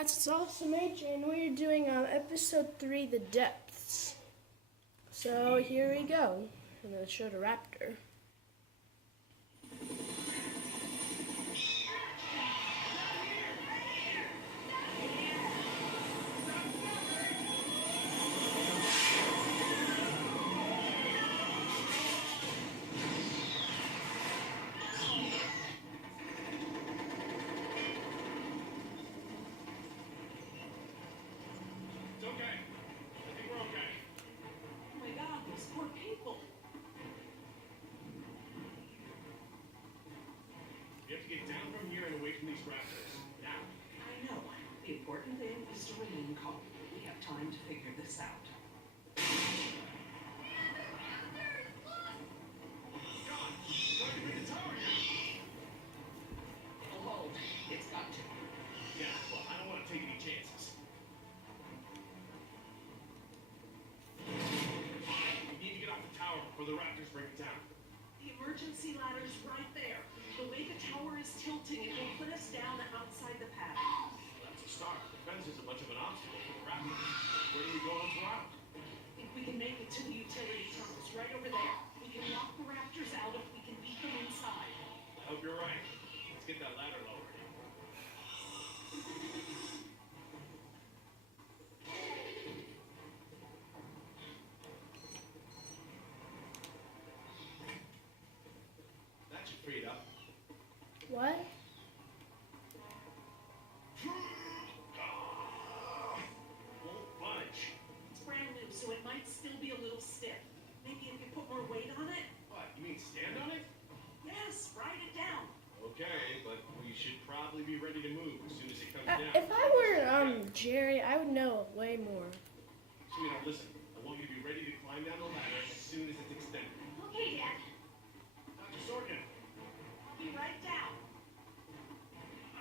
guys, it's Awesome AJ, and we're doing episode 3, The Depths. So here we go. I'm going to show the raptor. You have to get down from here and away from these raptors. Now. I know. The important thing is to remain calm. We have time to figure this out. John! Trying to hit the tower now! Hold. It's got to. Yeah, well, I don't want to take any chances. We need to get off the tower before the raptors break it down. The emergency ladder's right there. The way the tower is tilting, it will put us down outside the pad. That's a start. The fence isn't much of an obstacle for the raptors. Where do we go once we're out? I think we can make it to the utility tunnels right over there. We can lock the raptors out if we can beat them inside. I hope you're right. Let's get that ladder lowered. That should free it up. What? Won't budge. It's brand new, so it might still be a little stiff. Maybe if you put more weight on it? What, you mean stand on it? Yes, write it down. Okay, but we should probably be ready to move as soon as it comes down. If I were Jerry, I would know way more. Sweetheart, listen. I want you to be ready to climb down the ladder as soon as it's extended. Okay, Dad. Dr. Sorkin, I'll be right down.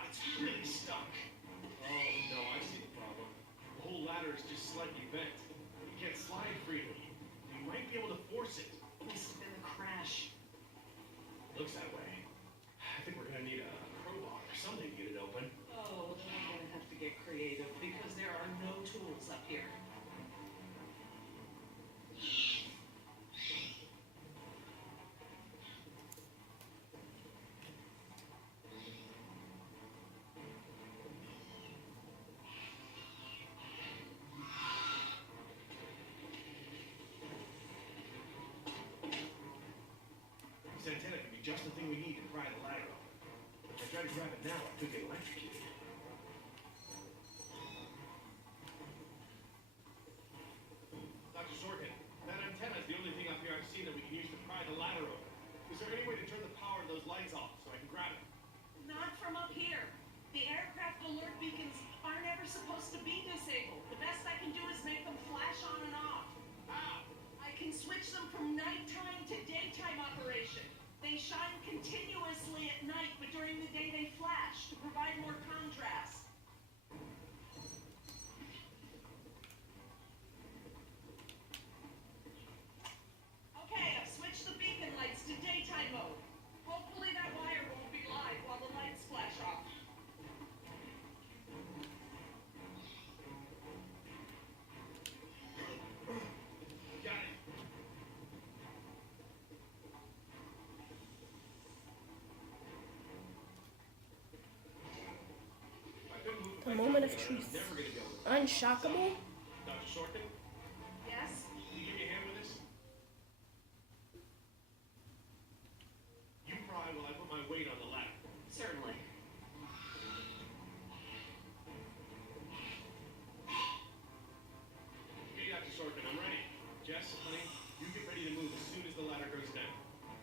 it's really stuck. Oh, no, I see the problem. The whole ladder is just slightly bent. You can't slide freely. You might be able to force it. Must have been the crash. Looks that way. I think we're going to need a crowbar or something to get it open. Oh, then I'm gonna have to get creative because there are no tools up here. This antenna could be just the thing we need to pry the ladder open. If I try to grab it now, I could get electrocuted. Dr. Sorkin, that antenna is the only thing up here I've seen that we can use to pry the ladder open. Is there any way to turn the power of those lights off so I can grab it? Not from up here. The aircraft alert beacons aren't ever supposed to be disabled. The best I can do is make them flash on and off. How? I can switch them from nighttime to daytime operation. They shine continuously at night, but during the day they flash to provide more contrast. Okay, I've switched the beacon lights to daytime mode. Hopefully that wire won't be live while the lights flash off. Got it. I've been moving The my moment of company, truth. I'm never gonna be able to- Unshockable? Dr. Sorkin, Yes? can you give me a hand with this? You pry while I put my weight on the ladder. Certainly. Okay, Dr. Sorkin, I'm ready. Jess, honey, you get ready to move as soon as the ladder goes down.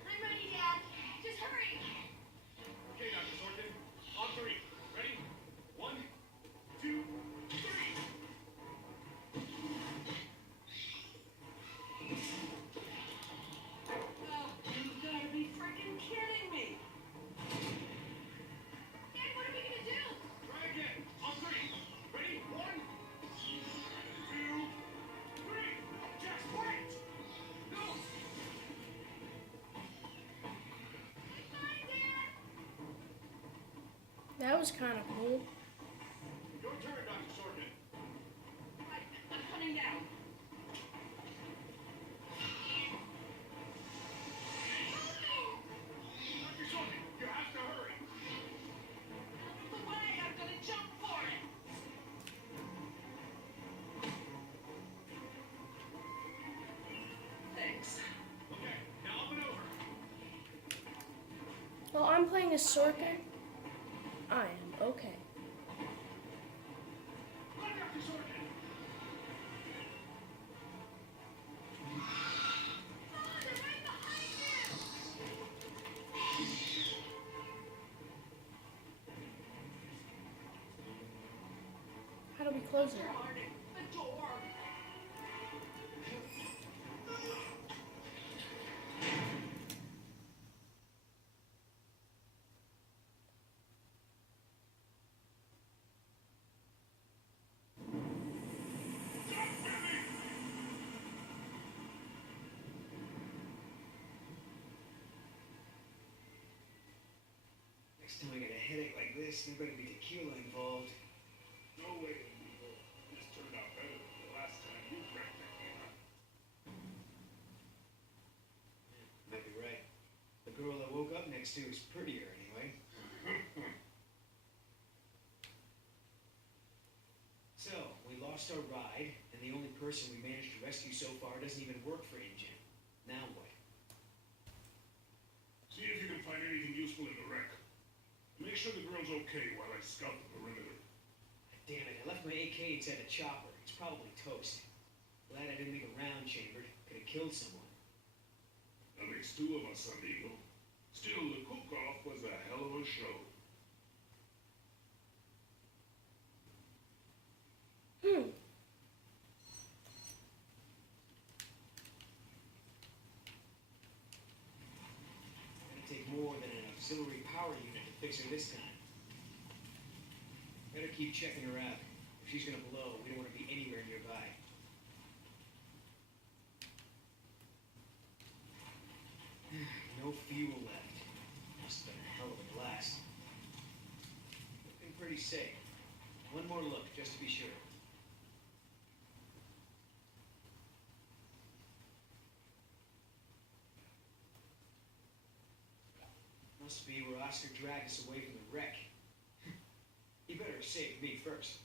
I'm ready, Dad. Just hurry. Okay, Dr. Sorkin, on three. Ready? 1, 2, 3. Oh, you've got to be freaking kidding me! Dad, what are we gonna do? Try again. On three. Ready? 1, 2, 3. Jess, wait! Go! Fine, Dad. That was kind of cool. Your turn, Dr. I'm playing a Sorkin, I am okay. Look after Sorkin! They're right behind you! How do we close it? Darn it, the door. Next time I get a headache like this, there better be tequila involved. No way, Eagle. This turned out better than the last time you drank tequila. Might be right. The girl I woke up next to is prettier anyway. So, we lost our ride, and the only person we managed to rescue so far doesn't even work for InGen. Now what? See if you can find anything useful in the wreck. Make sure the girl's okay while I scout the perimeter. Damn it, I left my AK inside the chopper. It's probably toast. Glad I didn't leave a round chambered. Could have killed someone. That makes two of us, amigo. Still, the cook-off was a hell of a show. Gonna take more than an auxiliary power unit to fix her this time. Better keep checking her out. If she's gonna blow, we don't want to be anywhere nearby. No fuel left. Must have been a hell of a blast. Looking pretty safe. One more look, just to be sure. Must be where Oscar dragged us away from the wreck. He better have saved me first.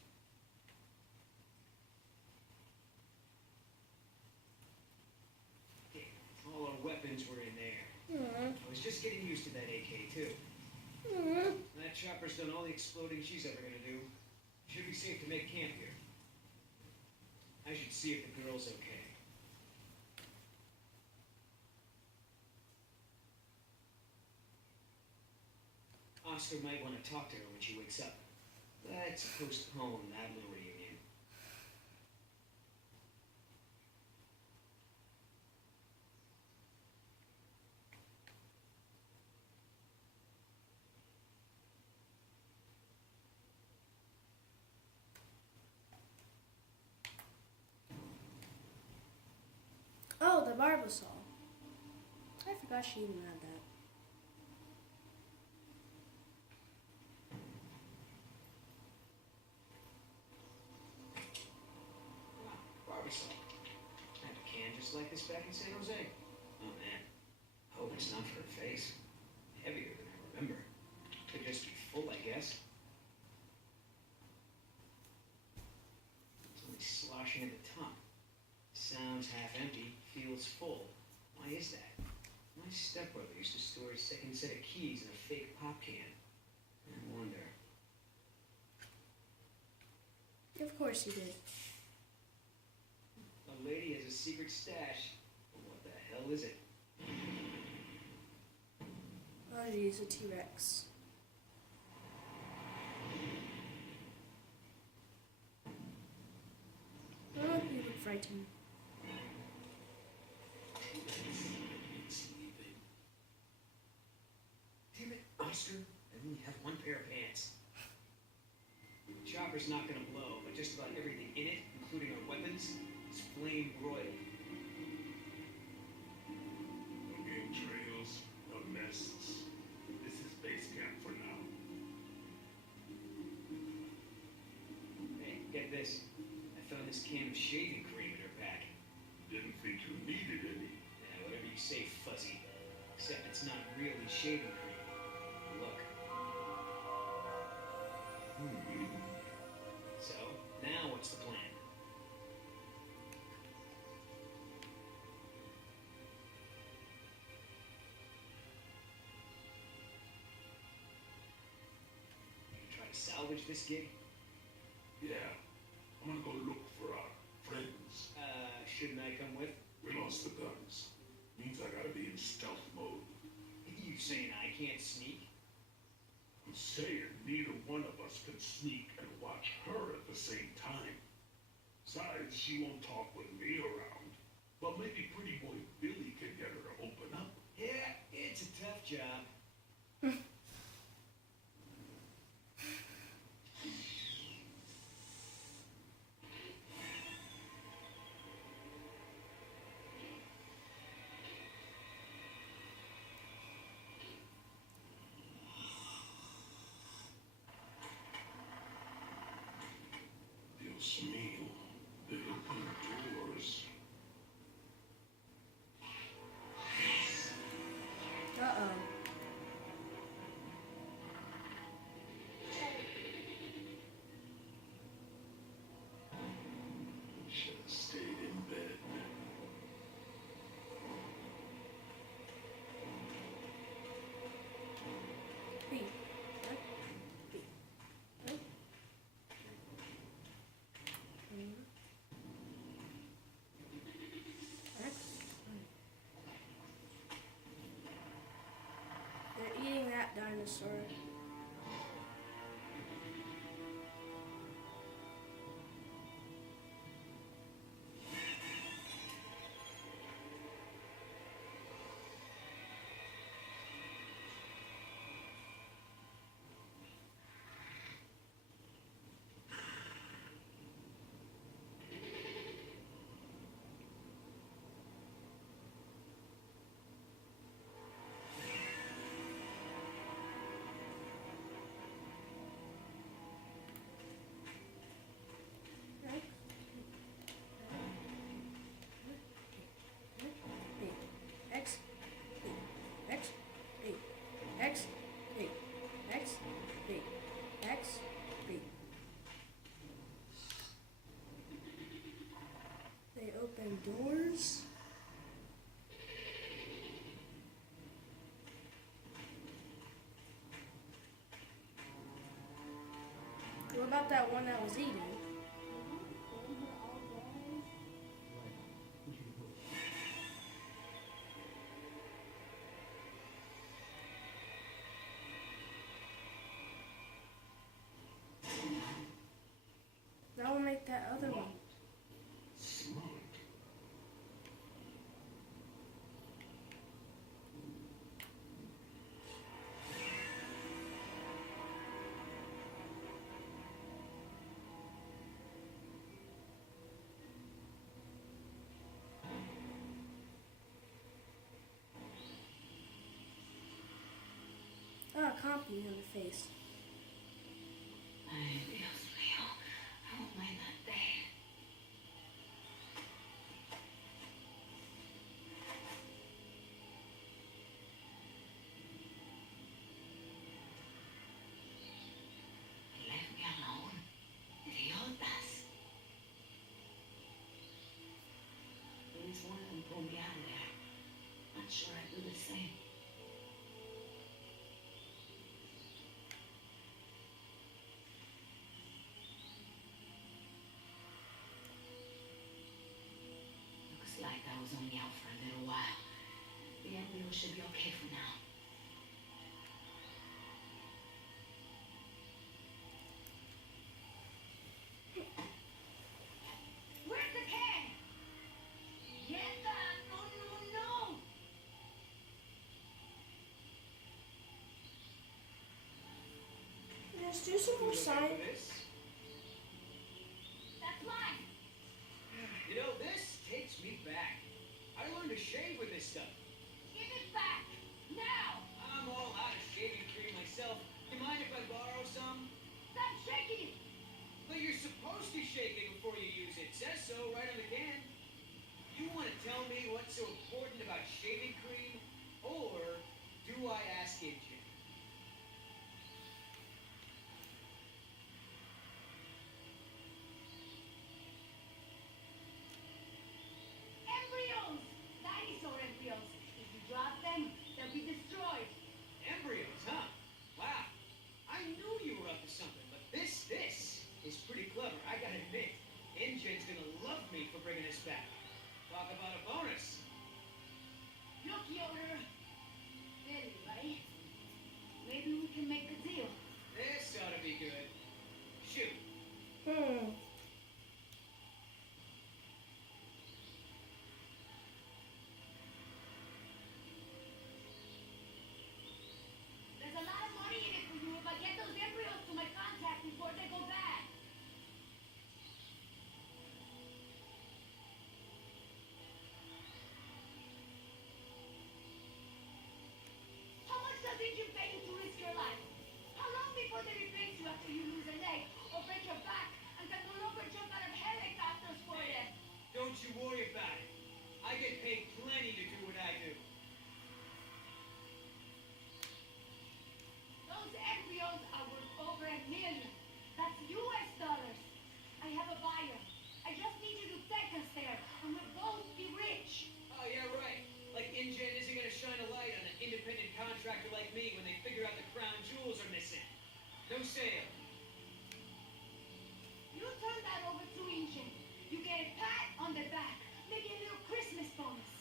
Damn, all our weapons were in there. I was just getting used to that AK, too. That chopper's done all the exploding she's ever gonna do. Should be safe to make camp here. I should see if the girl's okay. Oscar might want to talk to her when she wakes up. Let's postpone that little reunion. Oh, the barbasol. I forgot she even had that. Barbasol. I had a can just like this back in San Jose. Oh man. Hope it's not for her face. Heavier than I remember. Could just be full, I guess. It's only sloshing at the top. Sounds half empty, feels full. Why is that? My stepbrother used to store his second set of keys in a fake pop can. I wonder. Of course he did. A lady has a secret stash. What the hell is it? Oh, it is a T-Rex. Oh, you look frightened. Sleeping. Damn it, Oscar. I only have one pair of pants. The chopper's not gonna blow, but just about everything in it, including our weapons, is flame broiled. No game trails, no nests. This is base camp for now. Hey, get this. I found this can of shaving cream in her pack. Didn't think you needed any. Yeah, whatever you say, fuzzy. Except it's not really shaving cream. Look. So, now what's the plan? salvage this gig? Yeah. I'm gonna go look for our friends. Shouldn't I come with? We lost the guns. Means I gotta be in stealth mode. You saying I can't sneak? I'm saying neither one of us can sneak and watch her at the same time. Besides, she won't talk with me around. But maybe pretty boy Billy can get her to open up. Yeah, it's a tough job. Dios mío, they open doors. Uh-oh. Should have stayed in bed. B. What? B. What? X. They're eating that dinosaur. X, B, X, B, X, B, X, B, X, B. They open doors. What about that one that was eating? That will make that other one. Smart. Ah, company on the face. Ay, Dios mío. Oh, my God. Leave me alone. Idiotas. At least one of them pulled me out of there. Not sure I'd do the same. Looks like I was only out for a little while. The embryo should be okay for now. Where's the can? Yeta! No, no, no! Let's do some more science. This? That's mine! You know, this takes me back. I learned to shave with this stuff. Give it back! Now! I'm all out of shaving cream myself. You mind if I borrow some? Stop shaking! But you're supposed to shake it before you use it. It says so right on the can. You want to tell me what's so important about shaving cream? Or do I ask it, Jim? Embryos! Dinosaur embryos. If you drop them, they'll be destroyed. Embryos, huh? Wow. I knew you were up to something, but this clever, I gotta admit. InGen's gonna love me for bringing us back. Talk about a bonus. Look, Yoder. Billy, right? Maybe we can make a deal. This ought to be good. Shoot. There's a lot of money in it for you if I get those embryos to my contact before they go bad. How much does Agent pay you to risk your life? How long before they replace you after you lose a leg or break your back and can no longer jump out of helicopters for you? Don't you worry about it. I get paid plenty to do what I do. Those embryos are worth over $1 million. That's US dollars. I have a buyer. I just need you to take us there, and we'll both be rich. Oh, yeah, right. Like InGen isn't gonna shine a light on an independent contractor like me when they figure out the crown jewels are missing. No sale. You turn that over to Injun. You get a pat on the back, maybe a little Christmas bonus.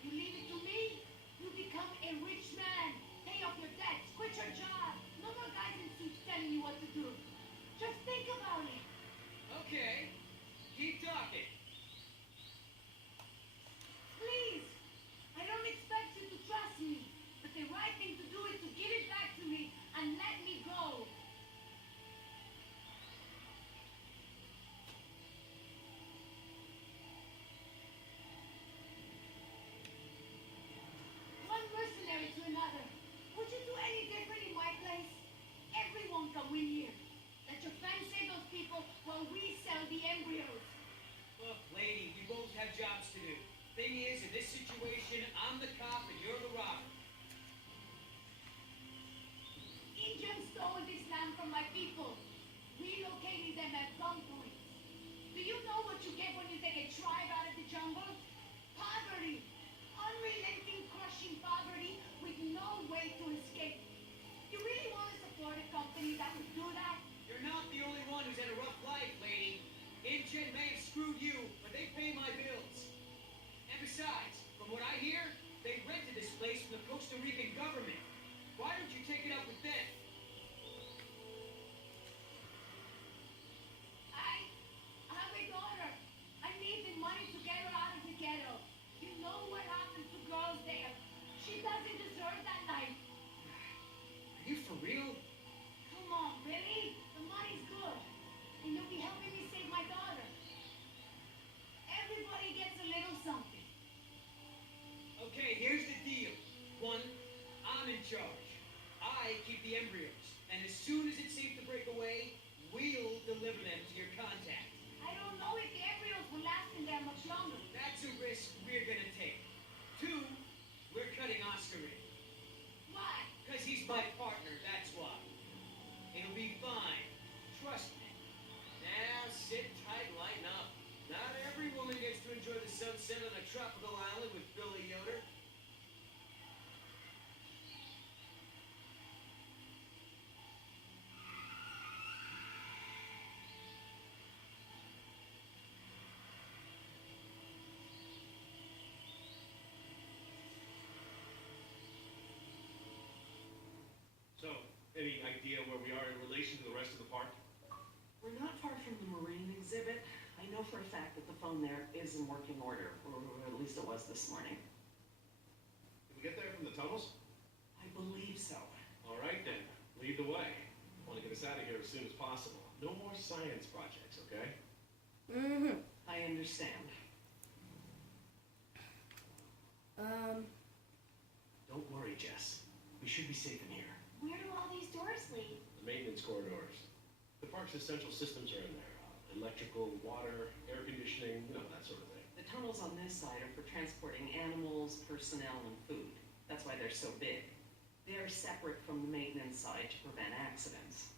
You leave it to me, you become a rich man. Pay off your debts, quit your job. No more guys in suits telling you what to do. Just think about it. Okay. Keep talking. Please. I don't expect you to trust me, but the right thing to do is to give it back to me and let me go. One mercenary to another. Would you do any different in my place? Everyone can win here. Let your friends save those people while we sell the embryos. Look, lady, we both have jobs to do. Thing is, in this situation, I'm the cop and you're the robber. Indians stole this land from my people, relocating them at gunpoint. Do you know what you get when you take a tribe out of the jungle? Poverty. Unrelenting, crushing poverty with no way to escape. You really want to support a company that would do that? You're not the only one who's had a rough life, lady. InGen may have screwed you, but they pay my bills. And besides, from what I hear, they rented this place from the Costa Rican government. Why don't you take it up with them? I have a daughter. I need the money to get her out of the ghetto. You know what happens to girls there. She doesn't deserve that life. Are you for real? Come on, Billy. The money's good. And you'll be helping me save my daughter. Everybody gets a little something. Okay, here's the deal. One, I'm in charge. I keep the embryos. And as soon as it's safe to break away, we'll deliver them to your contact. I don't know if the embryos will last in there much longer. That's a risk we're gonna take. Two, we're cutting Oscar in. Why? Because he's my partner, that's why. It'll be fine. Trust me. Now, sit tight, lighten up. Not every woman gets to enjoy the sunset on a tropical island with Billy Yoder. So, any idea where we are in relation to the rest of the park? We're not far from the marine exhibit. I know for a fact that the phone there is in working order, or at least it was this morning. Did we get there from the tunnels? I believe so. All right then, lead the way. I want to get us out of here as soon as possible. No more science projects, okay? I understand. Don't worry, Jess. We should be safe in here. Where do all these doors lead? The maintenance corridors. The park's essential systems are in there. Electrical, water, air conditioning, that sort of thing. The tunnels on this side are for transporting animals, personnel, and food. That's why they're so big. They are separate from the maintenance side to prevent accidents.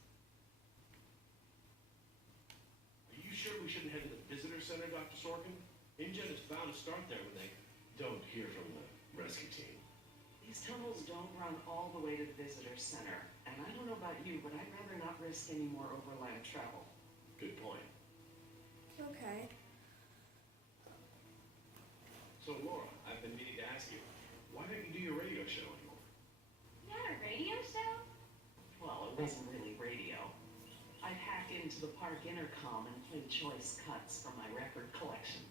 Are you sure we shouldn't head to the visitor center, Dr. Sorkin? InGen is bound to start there when they don't hear from the rescue team. These tunnels don't run all the way to the visitor center. And I don't know about you, but I'd rather not risk any more overland travel. Good point. to the park intercom and played choice cuts from my record collection.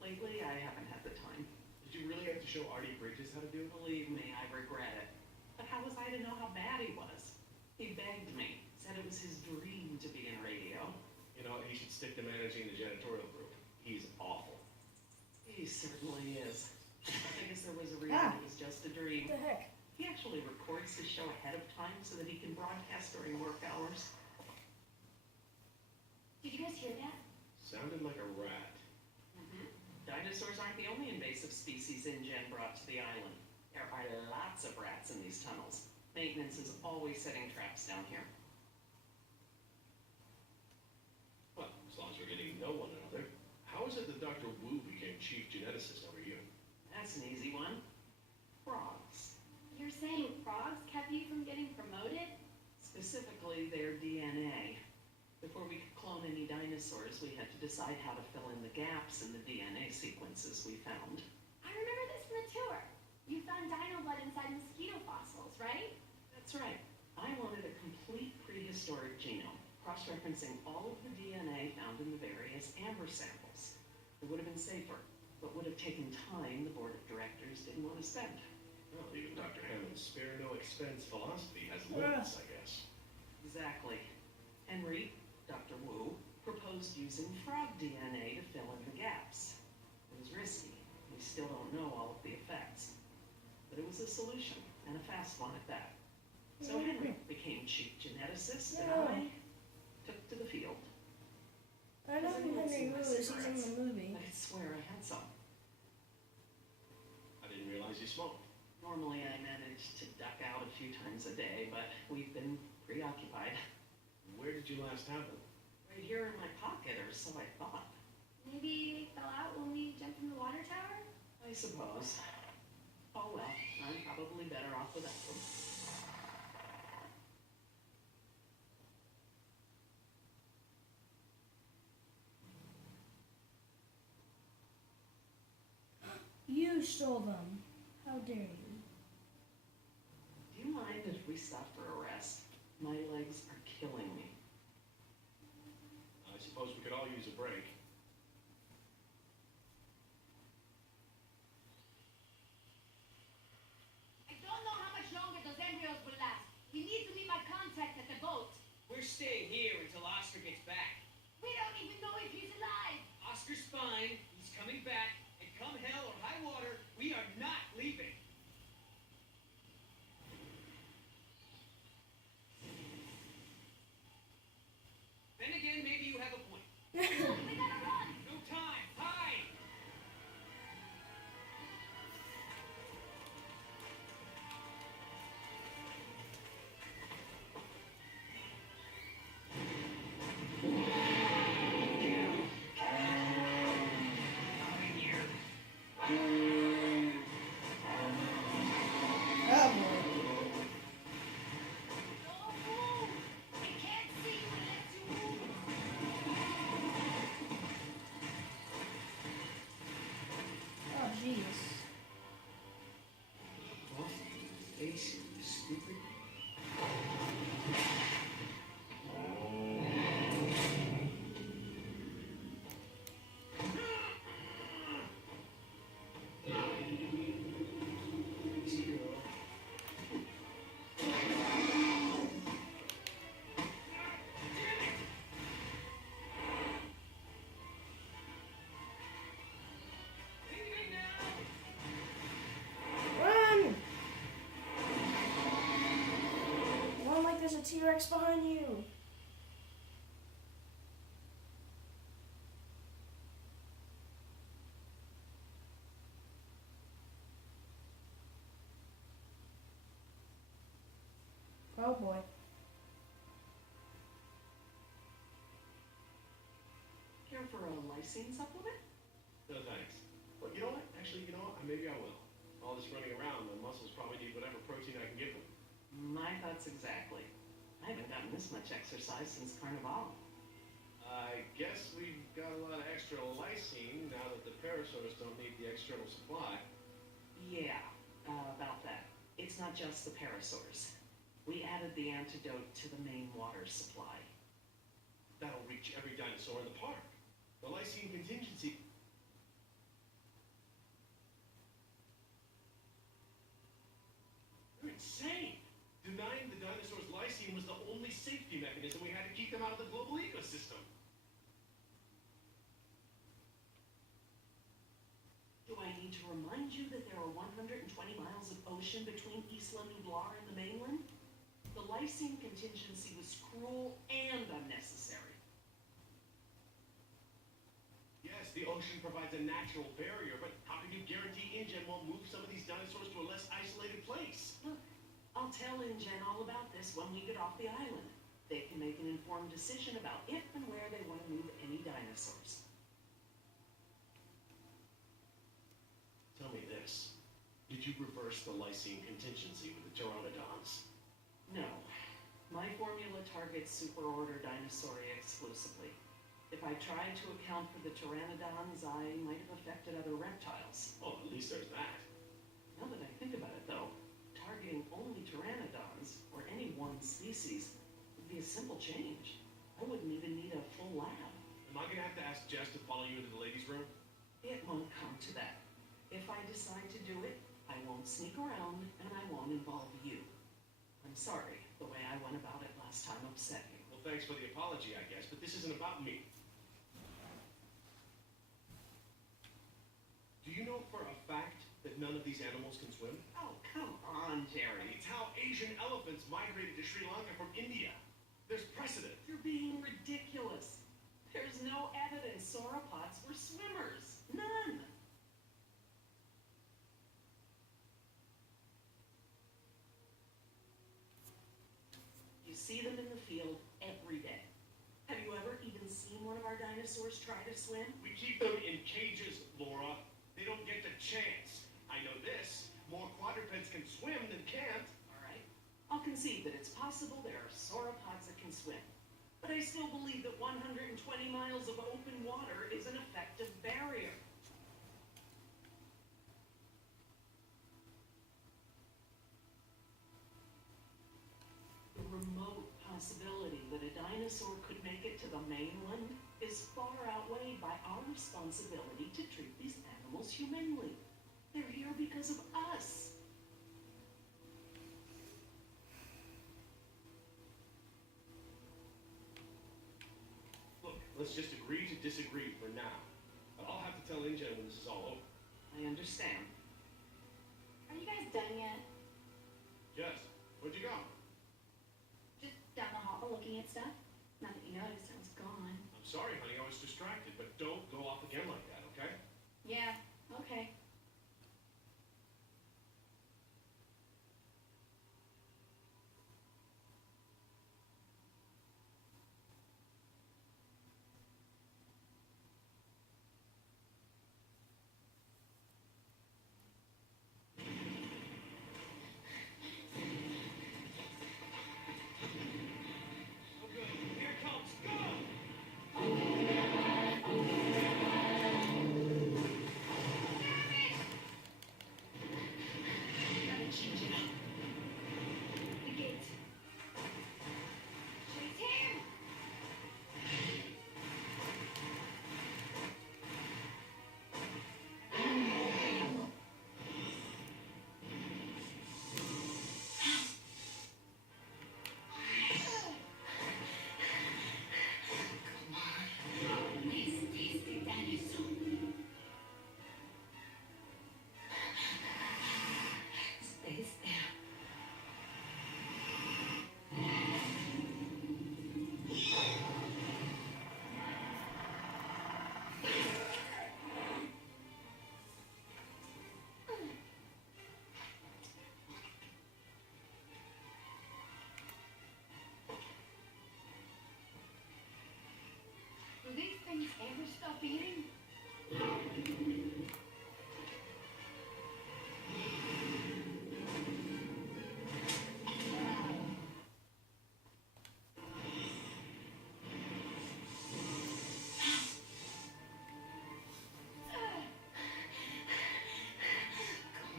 Lately, I haven't had the time. Did you really have to show Artie Bridges how to do it? Believe me, I regret it. But how was I to know how bad he was? He begged me, said it was his dream to be in radio. You know, he should stick to managing the janitorial group. He's awful. He certainly is. I guess there was a reason it was just a dream. What the heck? He actually records his show ahead of time so that he can broadcast during work hours. Did you guys hear that? Sounded like a rat. Dinosaurs aren't the only invasive species InGen brought to the island. There are lots of rats in these tunnels. Maintenance is always setting traps down here. Well, as long as we're getting to know one another. How is it that Dr. Wu became chief geneticist over you? That's an easy one. Frogs. You're saying frogs kept you from getting promoted? Specifically, their DNA. Before we could clone any dinosaurs, we had to decide how to fill in the gaps in the DNA sequences we found. I remember this from the tour. You found dino blood inside mosquito fossils, right? That's right. I wanted a complete prehistoric genome, cross-referencing all of the DNA found in the various amber samples. It would have been safer, but would have taken time the board of directors didn't want to spend. Well, even Dr. Hammond's spare no expense philosophy has limits, I guess. Exactly. Henry, Dr. Wu, proposed using frog DNA to fill in the gaps. It was risky. We still don't know all of the effects. But it was a solution, and a fast one at that. So Henry became chief geneticist, and I took to the field. I know who Henry Wu is. He's in the movie. I swear I had some. I didn't realize you smoked. Normally I manage to duck out a few times a day, but we've been preoccupied. Where did you last have them? Right here in my pocket, or so I thought. Maybe they fell out when we jumped from the water tower? I suppose. Oh well, I'm probably better off without them. You stole them. How dare you? Do you mind if we stop for a rest? My legs are killing me. I suppose we could all use a break. I don't know how much longer those embryos will last. We need to meet my contact at the boat. We're staying here until Oscar gets back. We don't even know if he's alive. Oscar's fine. He's coming back. And come hell or high water, we are not leaving. Then again, maybe you have a point. We gotta run. No time. Hide! Oh boy. Don't move. I can't see you unless you move. Oh jeez. Ace, stupid. Easy girl. Leaving now! Run! Run like there's a T-Rex behind you. Oh boy. Care for a lysine supplement? No thanks. But you know what? Actually, you know what? Maybe I will. All this running around, the muscles probably need whatever protein I can give them. My thoughts exactly. I haven't gotten this much exercise since Carnival. I guess we've got a lot of extra lysine now that the parasaurs don't need the external supply. Yeah, about that. It's not just the parasaurs. We added the antidote to the main water supply. That'll reach every dinosaur in the park. The lysine contingency. You're insane. Denying the dinosaurs lysine was the only safety mechanism we had to keep them out of the global ecosystem. Do I need to remind you that there are 120 miles of ocean between Isla Nublar and the mainland? The lysine contingency was cruel and unnecessary. Yes, the ocean provides a natural barrier, but how can you guarantee InGen won't move some of these dinosaurs to a less isolated place? Look, I'll tell InGen all about this when we get off the island. They can make an informed decision about if and where they want to move any dinosaurs. Tell me this. Did you reverse the lysine contingency with the pteranodons? No. My formula targets superorder Dinosauria exclusively. If I tried to account for the pteranodons, I might have affected other reptiles. Oh, at least there's that. Now that I think about it, though, targeting only pteranodons, or any one species, would be a simple change. I wouldn't even need a full lab. Am I gonna have to ask Jess to follow you into the ladies' room? It won't come to that. If I decide to do it, I won't sneak around, and I won't involve you. I'm sorry, the way I went about it last time upset you. Well, thanks for the apology, I guess, but this isn't about me. Do you know for a fact that none of these animals can swim? Oh, come on, Jerry. It's how Asian elephants migrated to Sri Lanka from India. There's precedent. You're being ridiculous. There's no evidence sauropods were swimmers. None. You see them in the field every day. Have you ever even seen one of our dinosaurs try to swim? We keep them in cages, Laura. They don't get the chance. I know this. More quadrupeds can swim than can't. All right. I'll concede that it's possible there are sauropods that can swim. But I still believe that 120 miles of open water is an effective barrier. The remote possibility that a dinosaur could make it to the mainland is far outweighed by our responsibility to treat these animals humanely. They're here because of us. Look, let's just agree to disagree for now. But I'll have to tell InGen when this is all over. I understand. Are you guys done yet? Jess, where'd you go? Just down the hall looking at stuff? Not that you noticed, I was gone. I'm sorry, honey, I was distracted, but don't go off again like that, okay? Yeah, okay. Here it comes, go! Gotta change it up. The gate. Chase him! Nice tasty dinosaur. Stay still. Do these things ever stop eating? Come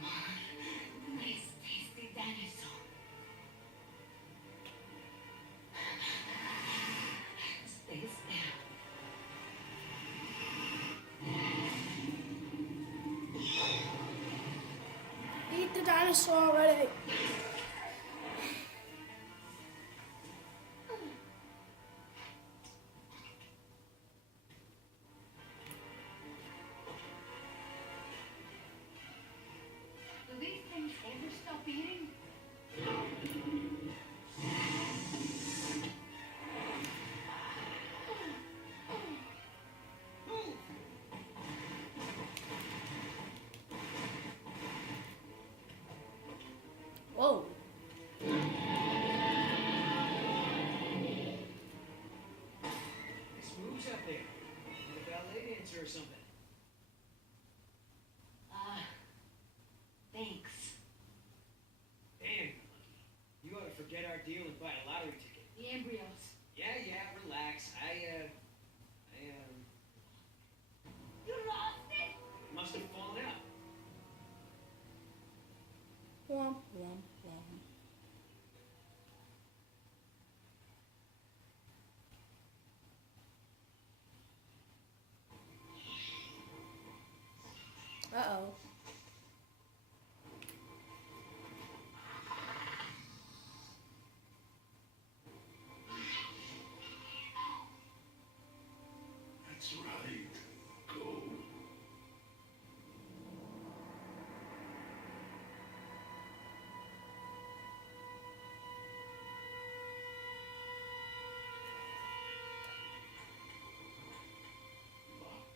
on, nice tasty dinosaur. Stay dinosaur already. Do these things ever stop eating? Whoa. Nice moves up there. Like a ballet dancer or something. Thanks. Damn, you ought to forget our deal and buy a lottery ticket. The embryos. Yeah, relax. You lost it? Must have fallen out. Womp, womp, womp. Uh-oh. That's right. Go. Locked.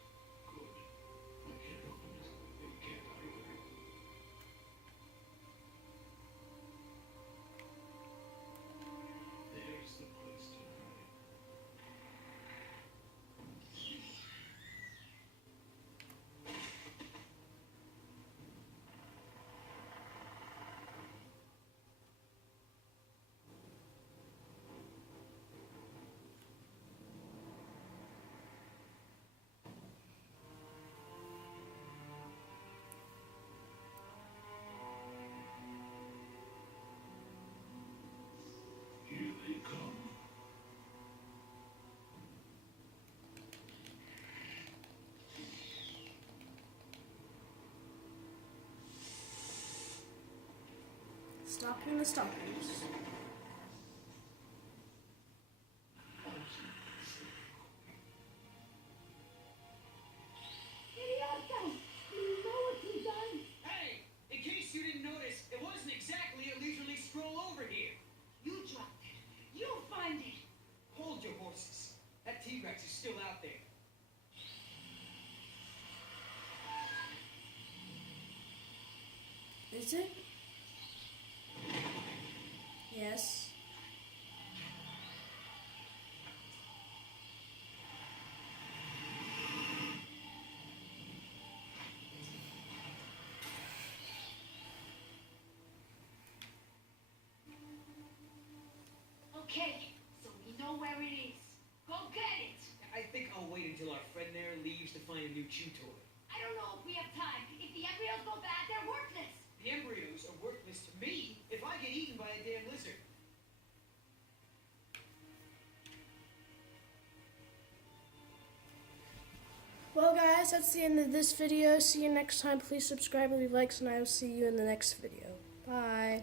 Good. I can't open it. They can't either. There's the place to hide. Here they come. Stalking the stalkers. Idiota! Do you know what you've done? Hey, in case you didn't notice, it wasn't exactly a leisurely stroll over here. You dropped it. You'll find it. Hold your horses. That T-Rex is still out there. Is it? Yes. Okay, so we know where it is. Go get it. I think I'll wait until our friend there leaves to find a new chew toy. I don't know if we have time. If the embryos go bad, they're worthless. The embryos are worthless to me if I get eaten by a damn lizard. Well, guys, that's the end of this video. See you next time. Please subscribe and leave likes, and I will see you in the next video. Bye.